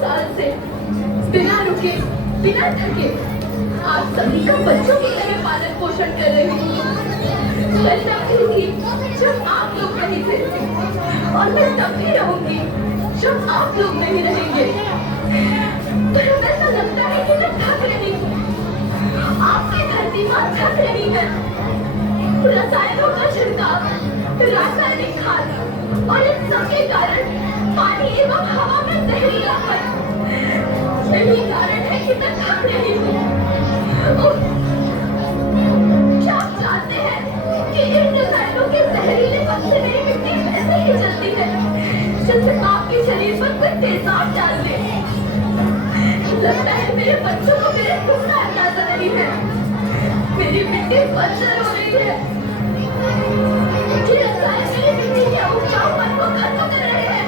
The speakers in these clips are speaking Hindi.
साल से बिना रुके बिना थके आप सभी का बच्चों की तरह पालन पोषण कर रही हूँ। मैं तब भी थी जब आप लोग नहीं थे और मैं तब भी रहूंगी जब आप लोग नहीं रहेंगे। पर अब ऐसा लगता है कि मैं थक रही हूँ। आपकी धरती माँ थक रही है। रसायनों का छिड़काव, रासायनिक खाद और इन सबके कारण पानी एवं हवा में जहरीलापन, यही कारण है कि मैं थक रही हूँ। क्या आप जानते हैं कि इन रसायनों के जहरीलेपन से मेरी मिट्टी वैसे ही जलती है जैसे आपके शरीर पर कोई तेजाब डाल दे। लगता है मेरे बच्चों को मेरे दुख का अंदाजा नहीं है। मेरी मिट्टी बंजर हो रही है। ये रसायन मेरी मिट्टी के उपजाऊपन को खत्म कर रहे हैं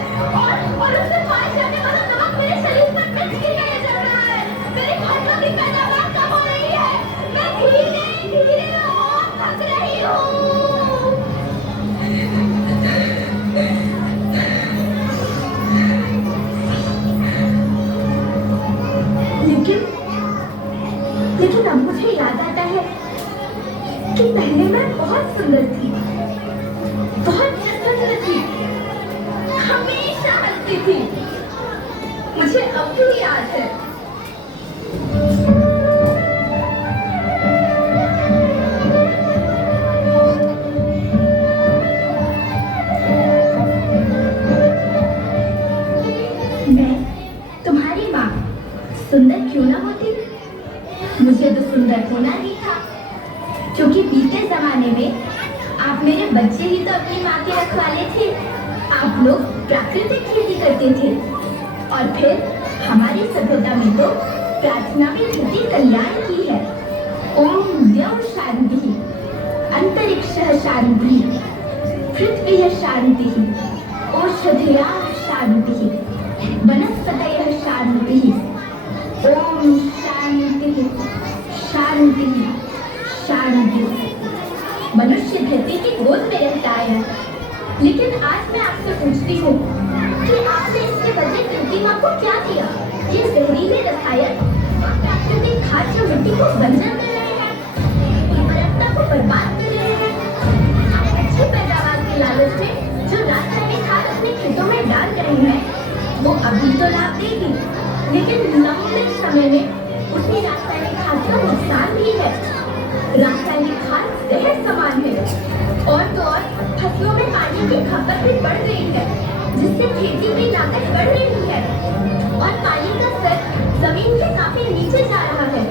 और उससे पाए जाने वाला नमक मेरे शरीर पर मिट के नहीं जल रहा है। मेरी फसलों की पैदावार कम हो रही है। मैं धीरे धीरे और थक रही हूँ। लेकिन अब मुझे याद आता है कि पहले मैं बहुत सुंदर थी, बहुत प्रसन्न थी, हमेशा हंसती थी। मुझे अब भी याद है। मैं तुम्हारी माँ सुंदर क्यों ना होती, मुझे तो सुंदर होना ही था, क्योंकि बीते जमाने में आप मेरे बच्चे ही तो अपनी माँ के रखवाले थे। आप लोग प्राकृतिक खेती करते थे और फिर हमारी सभ्यता में तो प्रार्थना भी खेती कल्याण की है। ओम द्यौः शांति, अंतरिक्षः शांति, पृथ्वी शांति, औषधयः शांति, वनस्पतयः शांति। ओम शांति शांति शांति। मनुष्य धरती की गोद में रहता है, लेकिन आज मैं आपसे पूछती हूँ कि आपने इसके बदले धरती माँ को क्या दिया? ये जहरीले रसायन और प्राकृतिक खाद जो मिट्टी को बंजर कर रहे हैं, उर्वरकता को बर्बाद कर रहे हैं। आप अच्छी पैदावार के लालच में जो रासायनिक खाद अपने खेतों में डाल रहे हैं, वो अभी तो लाभ देगी, लेकिन लंबे समय में उसी रासायनिक खाद का नुकसान भी है। रासायनिक खाद जहर समान है और तो और फसलों में पानी की खपत भी बढ़ रही है, जिससे खेती की लागत बढ़ रही है और पानी का स्तर जमीन से काफी नीचे जा रहा है।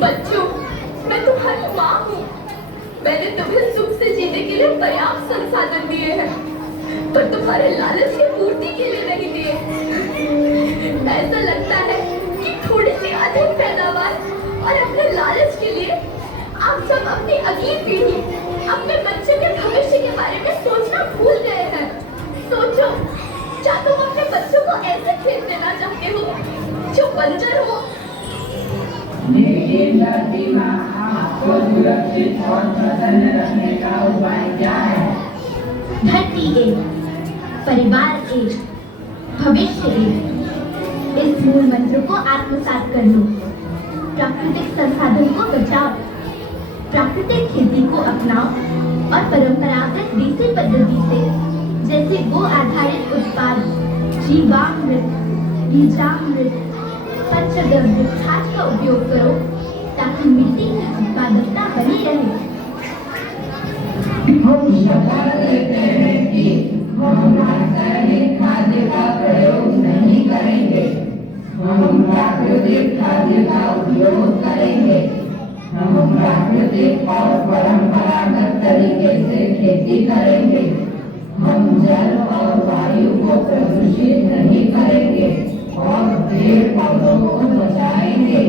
बच्चों, मैं तुम्हारी माँ हूँ। मैंने तुम्हें सुख से जीने के लिए पर्याप्त संसाधन दिए हैं, पर तुम्हारे लालच की पूर्ति के लिए नहीं दिए। ऐसा लगता है कि थोड़ी सी अधिक पैदावार और अपने लालच के लिए आप सब अपनी अगली पीढ़ी, अपने बच्चे के भविष्य के बारे में सोचना भूल गए हैं। सोचो, क्या तुम अपने बच्चों को ऐसे खेत देना चाहते हो जो बंजर हो? आपको सुरक्षित और प्रसन्न रखने का उपाय क्या है? धरती एक, परिवार एक, भविष्य एक। इस मूल मंत्र को आत्मसात कर लो। प्राकृतिक संसाधन को बचाओ, प्राकृतिक खेती को अपनाओ और परंपरागत देसी पद्धति से जैसे गो आधारित उत्पाद, जीवामृत, बीजामृत, पंचगव्य खाद का उपयोग करो ताकि मिट्टी की उत्पादकता बनी रहे। हम शपथ लेते हैं कि हम रासायनिक खाद्य का प्रयोग नहीं करेंगे। हम प्राकृतिक खाद्य का उपयोग करेंगे। हम प्राकृतिक और परंपरागत तरीके से खेती करेंगे। हम जल और वायु को प्रदूषित नहीं करेंगे और पेड़ पौधों को बचाएंगे।